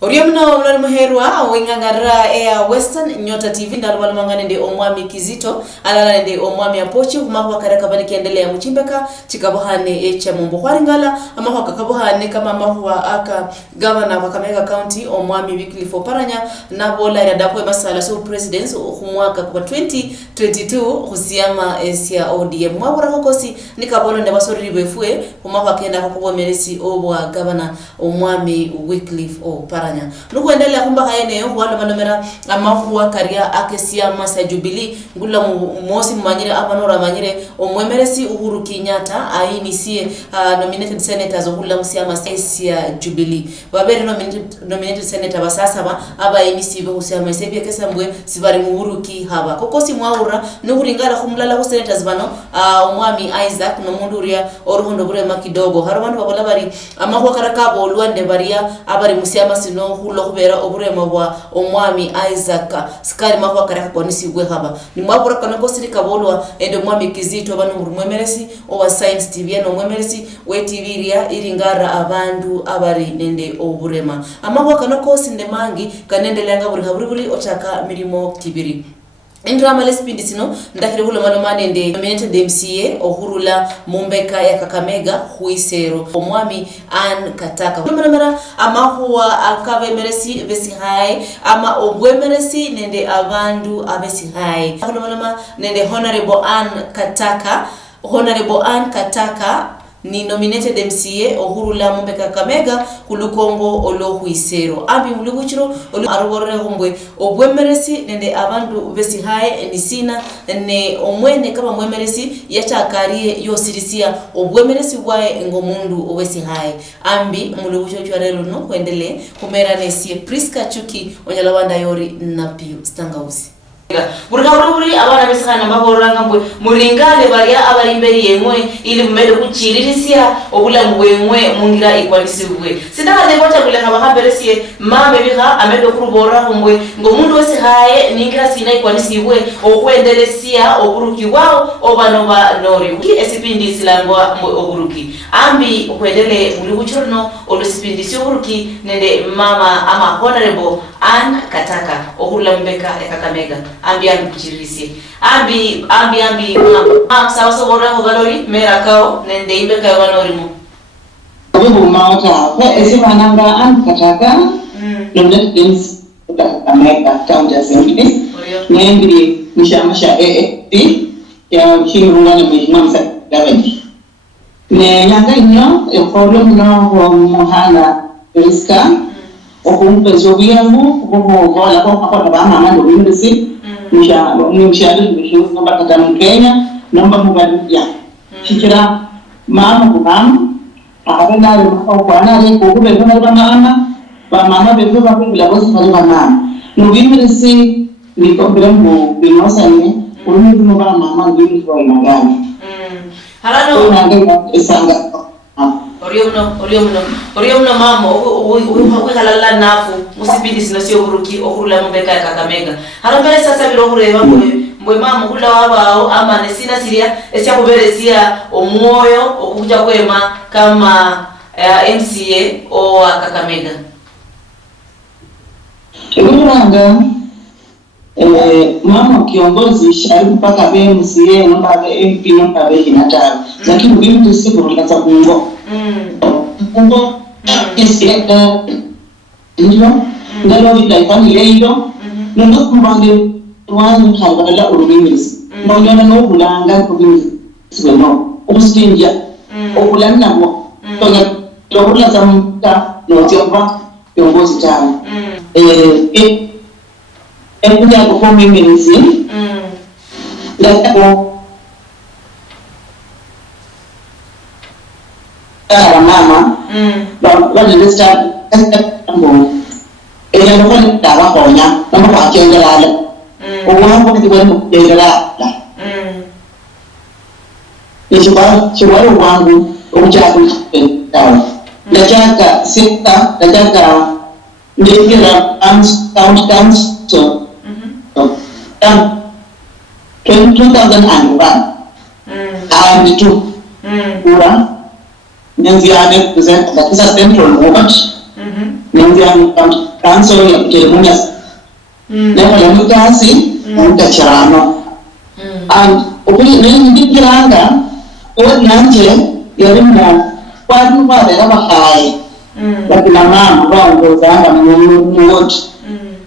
Oriomno mlani muherwa wingangara Air Western Nyota TV ndalwala mangane ndi omwami Kizito alala ndi omwami Apochi kumahwa karaka bani kiendelea muchimbeka chikabohane echa mumbo kwaringala amahwa kakabohane kama amahwa aka governor wa Kakamega County omwami Wycliffe Oparanya na bola ya dapwe masala so presidents kumwaka kwa 2022 kusiama esia ODM mwabura kokosi nikabolo ndabasori befue kumahwa kenda kwa meresi obwa governor omwami Wycliffe Oparanya nukuendelea kumba kaeneo wala manomera amahuwa karia akesia masa Jubilee ngula mosi manyire amanora manyire omwemeresi Uhuru Kenyatta ainisie nominated senators ngula musiama sesia Jubilee babere nominated senator basasa ba aba inisibe usiama sebye kesambwe sibari Uhuru ki haba kokosi mwaura nukuringala kumlala ku senators bano omwami Isaac no munduria oruhondo burema kidogo harabantu babola bari amahuwa karakabo luande baria abari musiama no hulo kubera oburema bwa omwami Isaac skari makwa karaka konisi gwe haba ni mwabura kanako sirika bolwa ende omwami Kizito bano mwemeresi owa Science TV no mwemeresi we TV ria iringara abandu abari nende oburema amakwa kanako sinde mangi kanendelanga buri ochaka mirimo kibiri Indrama lespindi sino ndakire hula manomane nde nominated MCA ohurula Mumbeka ya Kakamega Huisero omwami Ann Kataka manomera amahuwa akabemeresi besi hai ama obwemeresi nende abandu abesi hai hula manoma nende Honorable Ann Kataka ni nominated MCA ohurula Mumbeka Kakamega kulukongo olohuisero ambi muluguchiro olu arugorre hombwe obwemeresi nende abantu besi hae nisina ne omwene kama mwemeresi yachakarie yosirisia obwemeresi bwae ngomundu obesi hae ambi muluguchiro chwarelo no kuendele kumera nesie Priska Chuki onyalawanda yori na Pio Stangausi Burgaburi abana besana mbaboranga mbwe muringale baria abarimberi yemwe ili mmede kuchiririsia obula mbwemwe mungira ikwalisibwe sidaka debota kule kabahamberesie mame biha amedo kurubora mbwe ngo mundu wese haye ningira sina ikwalisibwe okwendelesia oburuki wao obano ba nori ki esipindi silangwa mbwe oburuki ambi okwendele muliguchorno olusipindi oburuki nende mama ama Honorable Ann Kataka ohurula Mumbeka ya Kakamega ambi kuchirisi ambi mama sawa sobora ho valori mera kao nende imbeka ya valori mu obu maota esimananga Ann Kataka nominated MCA Kakamega County Assembly nende mishamasha AFP ya chingurungana mwishamasa davadi ne nyanga inyo problem no wa muhala Priska okumpezo byangu kubola kwa bama ndo bindisi mshahara kwamba kama Kenya naomba mubadilia fikira mama abana wale kwa nani kukube kuna mama bebe kwa bila bosi kwa mama nubimrisi ni kombrembo binosani ulimu mama ngini kwa magani halano unanga esanga Oriomno mama uhalala nafu musipindi sinosio buruki ohurula Mumbeka ya Kakamega halambele sasa biro hureva mbwe mama hula wabao ama nesina siria esya kuberesia omwoyo okuja kwema kama MCA o Kakamega Uranga mama kiongozi sharifu mpaka MCA namba MP namba kinataka lakini mimi tusipo tunataka kungo Kumbo isileta ndio ndalo bila family hiyo ndio kumbange tuanze khabala urumisi ndio no bulanga kubini sibeno umustinja okulana mo tola zamta no tiomba kiongozi tano kuja kwa mimi ndio mama wale lista ngo ela ndo ni dawa honya namba kwa chenga la owa ko ni wenu chenga la ni chwa wangu uchafu dawa najaka sita najaka ndio dance so 2001 and 2 ura Nyanzi ane present that is a central movement Nandia council ya Kelemunya. Never let me kasi mtachirano. And ukuli ningiranga nanje yarimna kwadu kwa bera bahai. Lakini mama wangu zanga mwot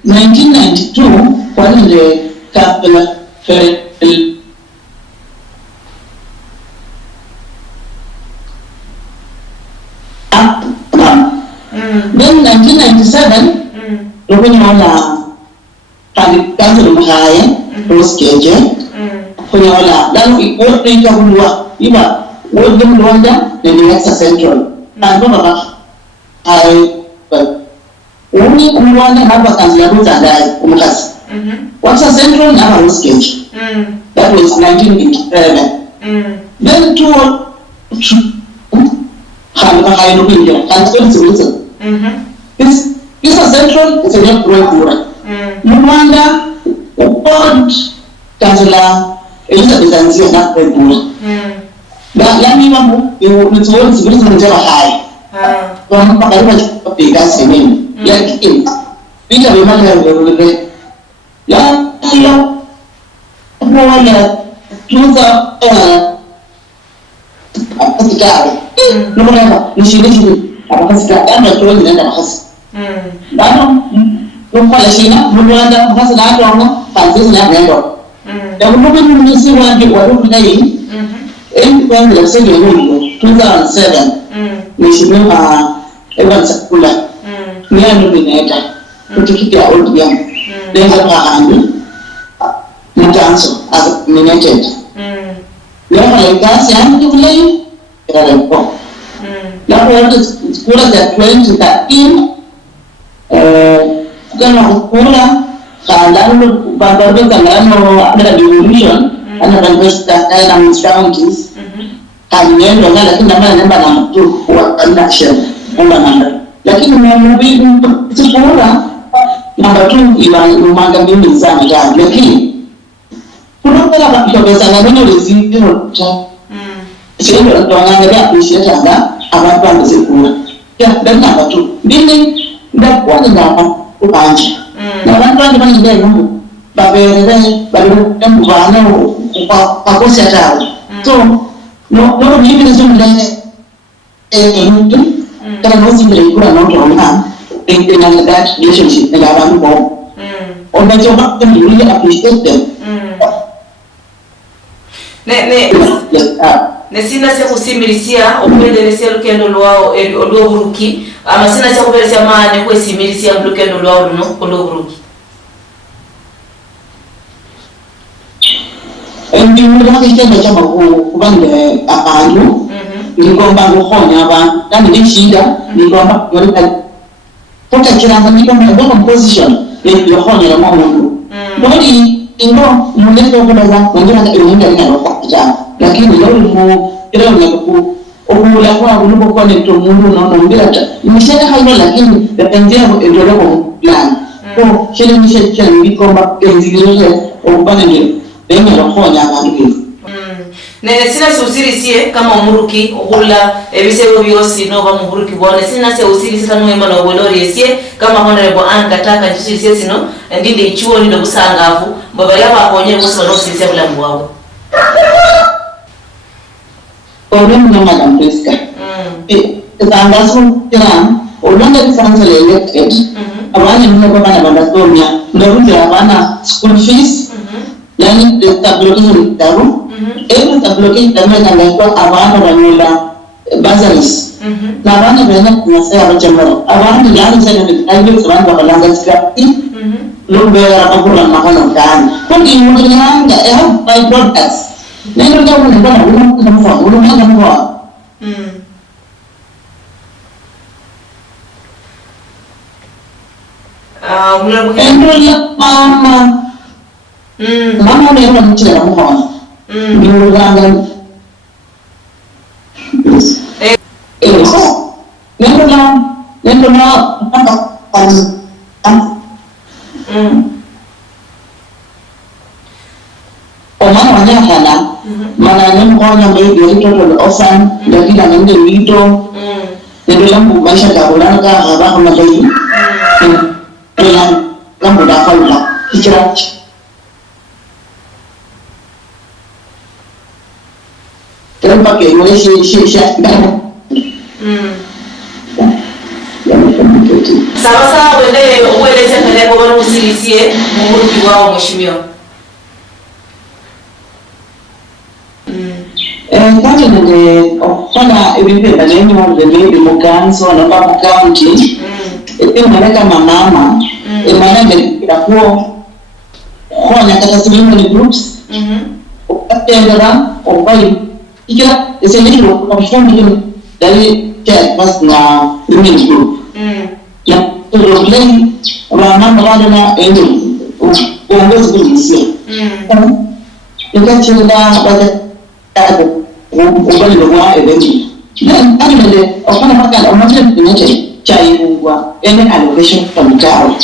1992 kwa ile kapela then 1997 lokunyola kanzo lumhaya roskeje kunyola lalu ikwote ikabulwa iba wode mlonda ne Western Central ando baba ai uni kumwana hapa kanzo ya Rutandai umkasi Western Central na roskeje that was 1987 then to Hamba hayo kuingia kanzo zote this a central is a net growth Mwanda board kanzula Elizabeth Anzia na growth la mambo nituone sibirizi ndio hai kwa mpaka hivi kupiga semeni lakini bila mama ya wewe la mwala tuza asikari ndio nishiriki asikari kama tuwe nenda bahasi Dano, lupa China, Mulanda, bahasa Dano, Francis na Mendo. Dan mungkin mengisi wajib waduh nai. Kan biasa dia dulu 2007. Misalnya Evan Sakula. Ni anu bineka. Kutikiti old yang. Dengan pahami. Mungkin as nominated. Yang paling kasih yang tu lagi. Kita lempo. Lalu ada sekolah dari 2013. Kama kukula kalau baru kalau ada devolution ada investor dalam counties hanya dengan lakini nama tu buat action nama lakini mimi sekolah nama tu iwan rumah mimi sana lakini kuna kala kabisa ngani rezidi sio ndio tunaangalia appreciate anga abantu bangesekula ya dan nama tu mimi ndio kwa ndio ubanje nabantu bangende ngo baberere bali mubana kwakosi atawe so no bibi zumulane kana nozimire ikura no tona in that relationship na abantu bo obacho bakuri appreciate them ne sina cha kusimilisia okwendelesya lukendo lwao olwoburuki ama sina cha kuberesya maane kwesimilisia lukendo lwao luno olwoburuki ndi mulwa kitendo chama kubanga abantu ngomba ngohonya abantu kandi nishinda ngomba yolika pota kiranga ngomba position yohonya na muntu bali ingo muleko kubaza ngira ngira ngira lakini leo mu leo ngaku okula kwa kuliko kwa neto mundu naona ngira ta imeshaka hayo lakini yapendia ndio kwa plan kwa shele nishacha nikomba enzilele okupana ndio ndio nakonya abantu nene sina susirisie kama umuruki okula ebisebo byosi no ba muruki bone sina se usirisa no emana oboloresie kama honorable ankataka jisirisia sino ndinde ichuo ndo busangavu baba yaba akonye bose no sirisia bulambu wabo Orang yang macam Priska. Tetangga semua orang dari sana elected. Awalnya mereka mana sebelumnya, baru mana school fees, dan tabloki baru. Tabloki kami akan lakukan awalnya mula bazaris. Awalnya banyak saya macam mana. Awalnya jangan saya nak seorang bakalan sekali. Lalu berapa bulan makan kan. Kau imunya enggak by broadcast. Nendo kau ni bana ulung nampak. Mula bukan. Nendo mama. Mama ni orang cerita nampak. Dulu kan. Nendo nampak. Omana wanyakala mana nyamkonya maybe little often lakini anende wito ndio lambu maisha kabulanga haba kama dai lambu da falla hijira tempa ke yule shi sawa wende ueleze mbele kwa usilisie muhuri wao mheshimiwa. Kati nende okufana ebipemba nenyo bebe mukanso na baba county emaneka mama emaneka ndikuwa khonya kata sibimwe groups okatendera obai ikira esenero okufondi dali chat pas na women group ya problem mama bado na endo uongozi kulisia nikachenda baada ubali wa eventi na anile ofana makala unaje kunyote chai ngwa ene allocation from town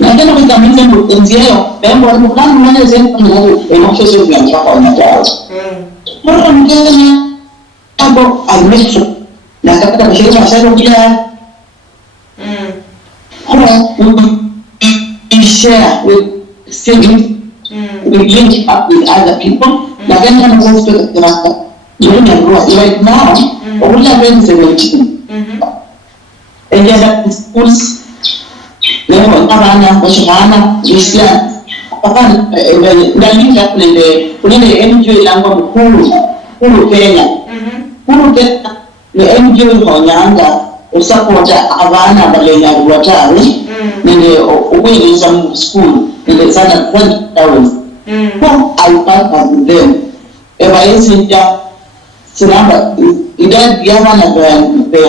na tena kwa mimi ndio bembo alipokana mwana zetu mmoja emotion ya chapa na town mara mgeni hapo almecho na katika mashirika mashauri pia we share with cities we link up with other people na kama mwanzo kwa yoni ya right now all our friends are waiting and yeah schools leo tabana washana Christian hapana ndalinda kule NGO lango mkuu Kenya ni NGO honyanga usapota abana balenya watari nende ukweleza mu school nende sana 20,000 I partner with them eba ya sinamba idadi ya wana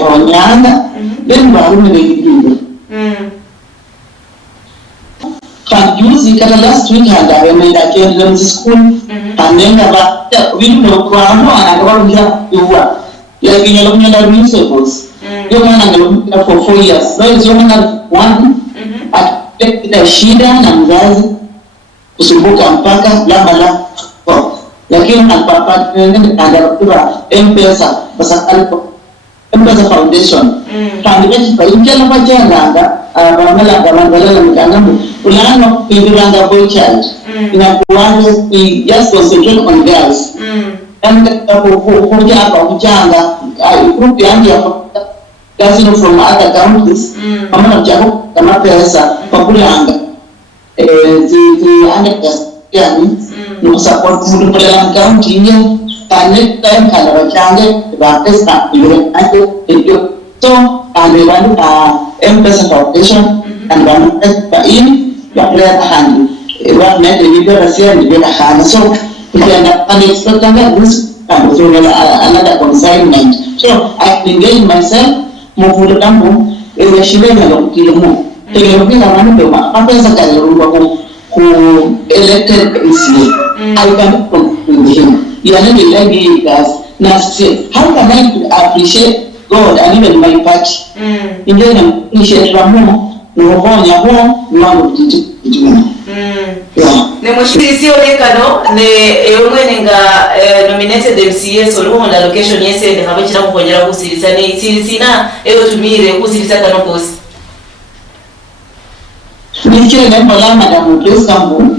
honyanga then barume nende kanjuzi kata last week handa wemenda kende school panenga ba windo kwa mwana kwa yuwa lakini yalomnyenda principles yo mwana ngalomnyenda for 4 years so is mwana one atakita shida na mzazi kusumbuka mpaka la lakini alipata ndio M-Pesa basa alipo M-Pesa Foundation tangiwe kipaingia na pajanga bamala gamangala mkangamu ulana kuingiranga boy child inakuanza just concentrate on girls and kuja hapa kuchanga group yangu ya kazi from other counties kama mjako kama pesa kwa kulanga zi yani no support mtu pale county hiyo kane time kana wachange ba pesa ile ndio so anabandu M-Pesa Foundation and one in ya player hand wa na de video rasia ni bila hana so ukienda unexpected this and so another consignment so I engage myself mvuto tambo ile shule na kilimo teknolojia kama ndio mapesa kazi ku elected PC I can with him yani ni like guys na how can I appreciate God and even my party ndio na appreciate Mungu nuhonya ho mwangu kitu ne mshiri sio lekano ne yomwenga nominated MCA soluho na location yese ndi habachira kukonyera kusirisa ne sirisina eyo tumire kusirisa kano kosi nikire ne mala madam Grace Kambu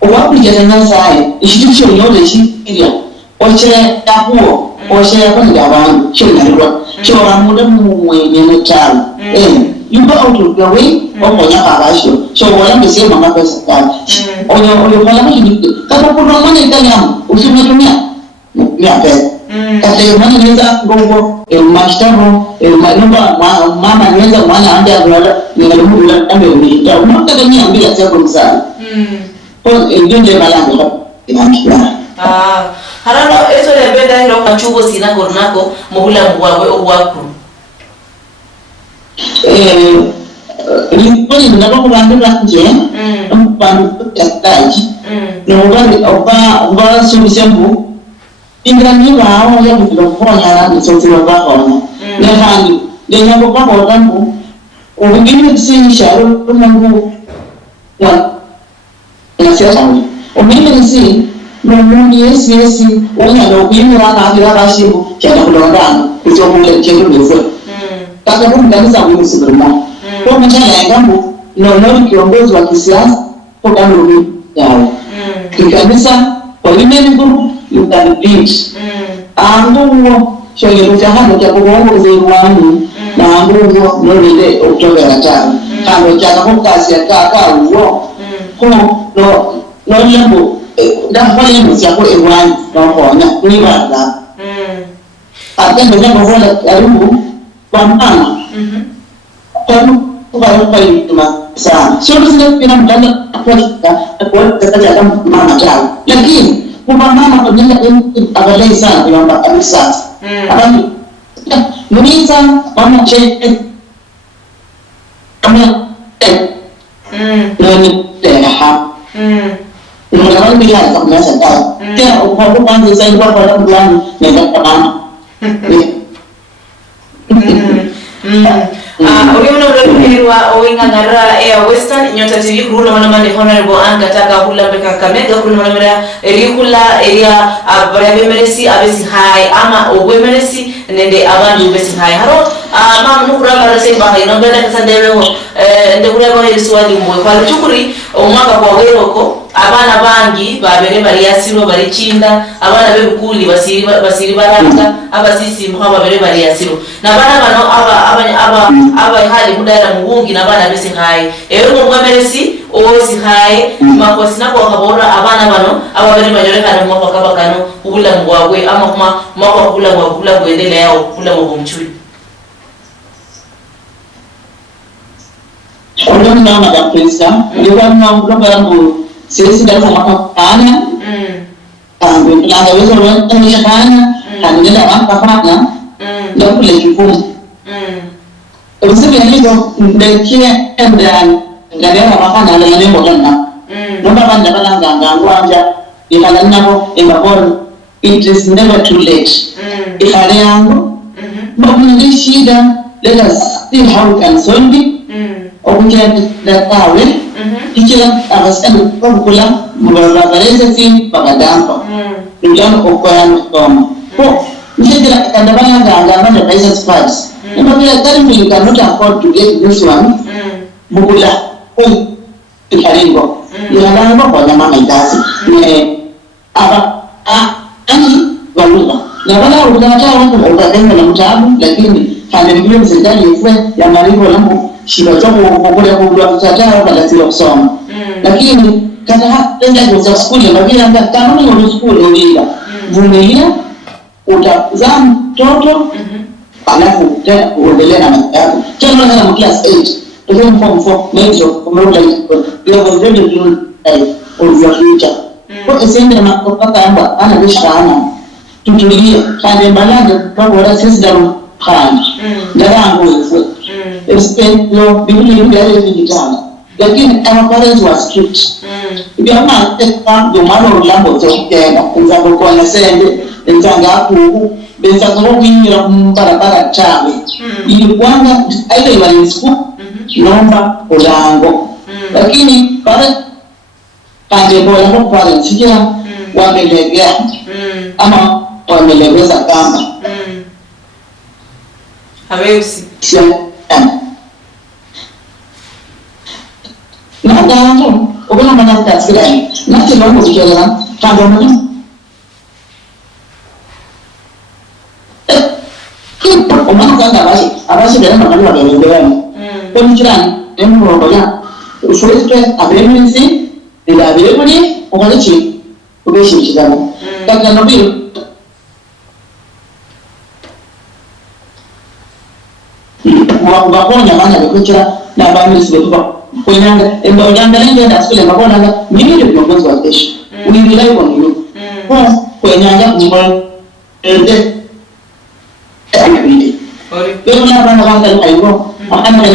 owakuja na sai ishityo yote shikiria oche tahuo oche yakoni abantu chenalwa chora muda mwenye mtalo you go out of your way okonya kabasho so wala mbese mama pesa kana oyo wala mimi kama kuna mwana italiano usimetumia mia pesa kata mwana niweza gongo mashtaro mama niweza mwana ande agora ningalumula ambe unita unataka niambia chako msana kwa ndio malango harano ezo lebenda hilo kachugo sina kornako muhula mwawe owako riponi ndako kubandura nje bandu yataji no oba solusembu ingrani bawo ya kutokonya na nsotiro bakona ne handi le nyako bako tambu ubingine kusisha rungu na sasa umini si Mumuni yesi unya no bimira na hira bashibu cyane kulondana kuzo mule cyendo bizo kaka kumkanisa msibrima kwa mjana ya ngambo na kiongozi wa kisiasa kwa kama yao kikanisa kwa women group you can lead anguo shenge kujahano cha kuongoza wanu na anguo nolile Oktoba 5 kando cha kazi ya kaka uo ko no lembo da fanya msiako ewani na kuona ni bada atende jambo wala karibu kwa mama kwa kama sana sio sio pina mtanda kwa katika mama chao lakini kwa mama kwa nini abalai sana kwamba kabisa abani munisa mama che kama nani tena ndio ndio ya kama sasa tena kwa kwanza sasa kwa sababu yangu ni kama uliona uliwa owingangara ya Western Nyota TV kurula manamande honorable angataka hula beka kamega kurula manamara erikula area ababe meresi abesi hai ama obwemeresi nende abantu besi hai haro mama nukura marase bahe no benda kasandeweho ndekura bahe swali mwe kwa chukuri omwaka kwa weroko abana bangi babere bari yasiro bari chinda abana bebukuli basiri baraka abasisi mwa babere bari yasiro na bana bano aba hali mudara muhungi na bana bese hai ewe mwemeresi osi hai makosi nako akabora abana bano ababere banyoreka na mwaka kabakano ubula ngwagwe ama kuma mwaka kula kuendelea yao kula mchuri Kalau nama dah periksa, dia kan mau berapa sesi dah sama kana, kalau dia ada besar orang ni kana, kalau dia dah apa dah boleh jumpa. Tapi sebenarnya tu dia dan dia apa kana ada yang modern nak. Nampak kan jangan ganggu aja. Di kalangan nabo, embakor it is never too late. Ikhale yangu, mungkin shida, let us see how we can solve it. Obujan datawe ikila abasani kula mubabareza sin bagadampa ndio okoyan toma ko ngira kandabana nganga na pesa spice ndio bila tari mimi cannot afford to get this one bugula ko ikaringo yana na kwa mama itazi aba ani waluga na wala unataka watu wakadenga na mtabu lakini hadi serikali ifwe ya marigo lambo shiba chako kukule kutata baada ya kusoma lakini kama nenda kwa shule lakini hata kama ni shule ulinda vumilia utazaa mtoto alafu tena uendelee na maisha yako tena na class 8 ndio form 4 major umeona hiyo ndio ndio ndio future kwa sisi na kupata amba ana bishana tutulie kande balanga kwa wala sisi ndio khani ndarangu hizo no biblia ndio inatana lakini kama parents was strict ndio maana ndio maana ulambo tokenda nzako kwa nasende nzanga hapo benza ngo kunyira barabara chawe ili kwanga aidha iwalisku naomba ulango lakini pale pande bora kwa parents kia wamelegea ama wamelegeza kamba hawezi Nada, ogana mana tasirani. Nanti longo bicara, kando mana? Omana kanda abasi dari mana lagi berjalan. Pemikiran, emu robonya. Usul itu apa yang sih? Tidak ada boleh, orang cik, boleh sih kita. Kalau nabi, wakonya mana berbicara, nabi mesti betul. Kwenye ndio ndio ndio shule mabona mimi ndio kiongozi wa kesho we rely on you kwenye anja kumbo ndio ndio na bana bana hayo akana ndio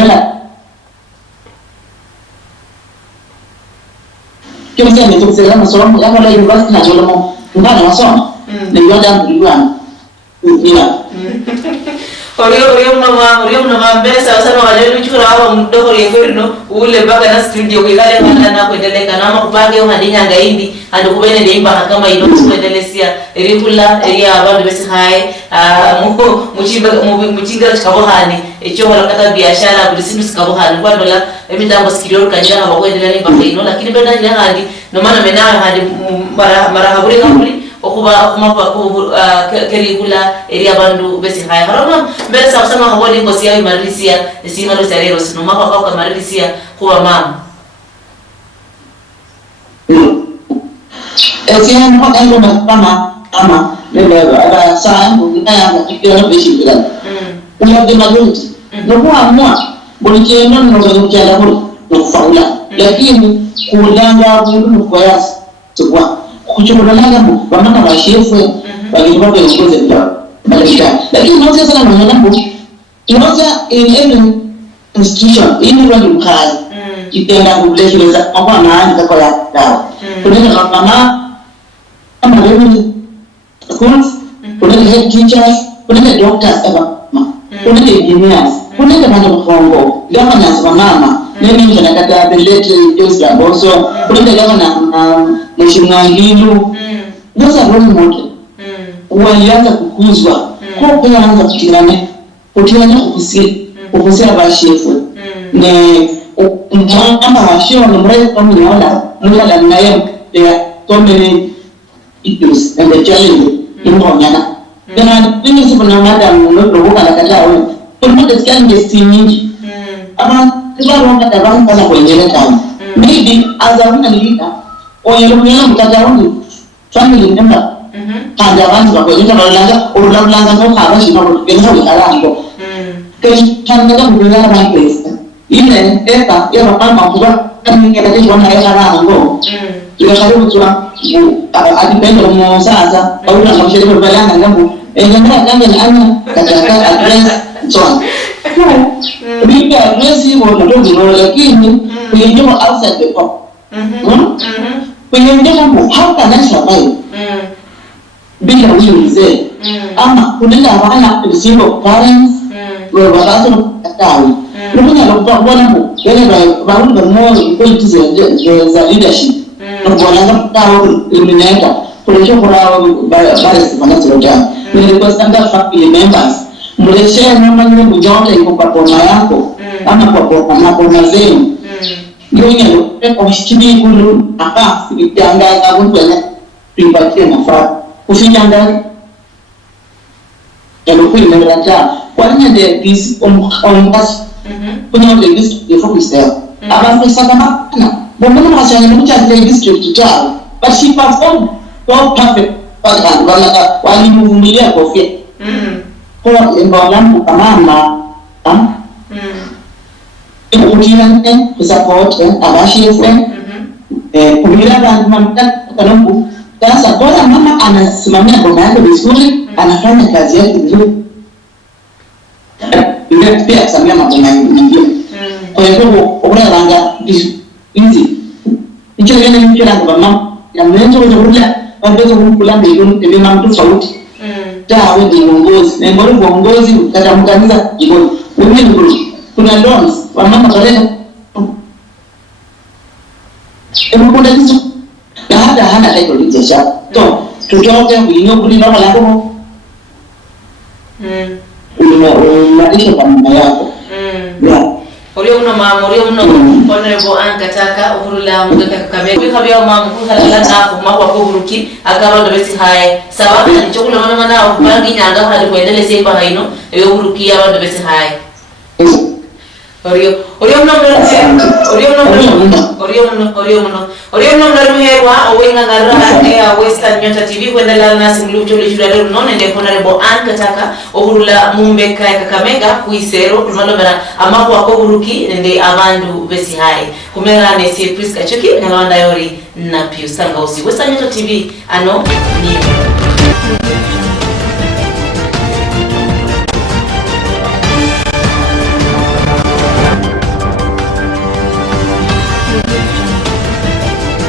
kama sasa ni tukisema masomo kama la university na somo ngana masomo ndio ndio ndio Orio mama mbele sawa sana wale luchura hawa mdogo yeferno ule baka na studio kwikale mwana na kuendeleka na makupage uhadinya ngaindi ando kubene deimba kama ino kuendelesia erikula eria abantu bese hai muchinga chikabohani echo wala kata biashara kulisindu sikabohani kwa dola emitambo skidoro kanyana bakwendela ni baka ino lakini benda nya handi no maana menawe handi mara haburi ngambuli okuba kumapa ku kerikula eria bandu bese haya harona mbele sawa sana habodi ngosi ya marisia sima lo serero sino mapa kwa marisia kwa mama Siya mo kayo ama lele ada saan mo kaya kikira besi bila. Uya de majuti. No kwa amua boniche no no kya no faula. Lakini kulanga bundu kwa yas tukwa. Kuchukula mu bamana ba shefu bagirwa kwa ngoze bila. Lakini noza sana mwana mbu. Noza in every institution in one mkazi. Kitenda kublesheza kwa maana kwa ya dawa. Kuna kama schools, kuna head teachers, kuna doctors, kuna engineers, kuna kama Kongo, governors wa mama, nini tunakata belete those are also, kuna governor Mheshimiwa Ngilu, those are role model. Walianza kukuzwa, kwa kuanza kutirana kukusia bashefu. Ne kama washio ni mrefu kama niona mula naye ya tomeni issues and the challenge in Konyana. Then things kuna madam ndo kana kata wewe. Kuna the challenges nyingi. Ama kila ronga tabanga kana kuendelea kama. Maybe as a woman leader or you know mtataoni family member. Kanda wangu kwa kujenga balanga ulanga ndo kama shina kujenga ukalango. Kanda kujenga bank ile eta ya mama kwa kama ngeke kwa na ya ngo tunakaribu tu adipendo mo sasa au na mshirika balanga ngambo ngambia kanga ni ana katika address so bila address hiyo ndio lakini kwenye outside the box kwenye ndio hapa na survive bila ulize ama kuna wana single parents wao wanaanza katawi Lumina lokwa mbo yale baunga mo qualities za leadership no bwana ngapao eliminate kulecho kwa bale wanazoroja ni kwa standard family members mleshe mama ni mjonga iko kwa pona yako ama kwa pona zenu ndio ndio kwa shikibi kulu hapa ikiangaza mtu ana privatia nafaa kufinyanga ndio kuineleta kwa nini this on kuna list ya focus there abantu sakama bomba machanya mucha district tao but she performed so perfect wala walimuvumilia kofia kwa engo kama ukirane kusupport abashi friend kumira bantu mamta kanungu sasa bora mama anasimamia boma yake vizuri anafanya kazi yake vizuri ndio pia samia mambo mengine kwa hivyo unaanza hizi hicho yeye ni kila mama na mwenzo kuja ambazo kula ndio mambo tofauti dawa ni uongozi na mbona uongozi utatamkaniza jikoni wewe kuna loans wa mama kalenda kuna kitu na hata hana title cha to tutoke kuinyo kulina malako unaisha kwa mama yako Orio mno honorable ankataka uhurula mugaka kamera bikabya mama kuhalala nako makwa ko buruki agaba ndo besi haye sababu ni chokula mana ubangi nyanga hali kuendelea sepa haino eyo buruki aba ndo besi haye Orio mno mhewa owenga ngara ya Western Nyota TV kuendelea na simulucho lishulale runone nde honorable ankataka uhurula mumbeka ya Kakamega kuisero kumalomera amapo akoburuki nde abandu besi haye kumera ne si Priska Chuki na Yori na Pius Sanga usi Western Nyota TV ano ni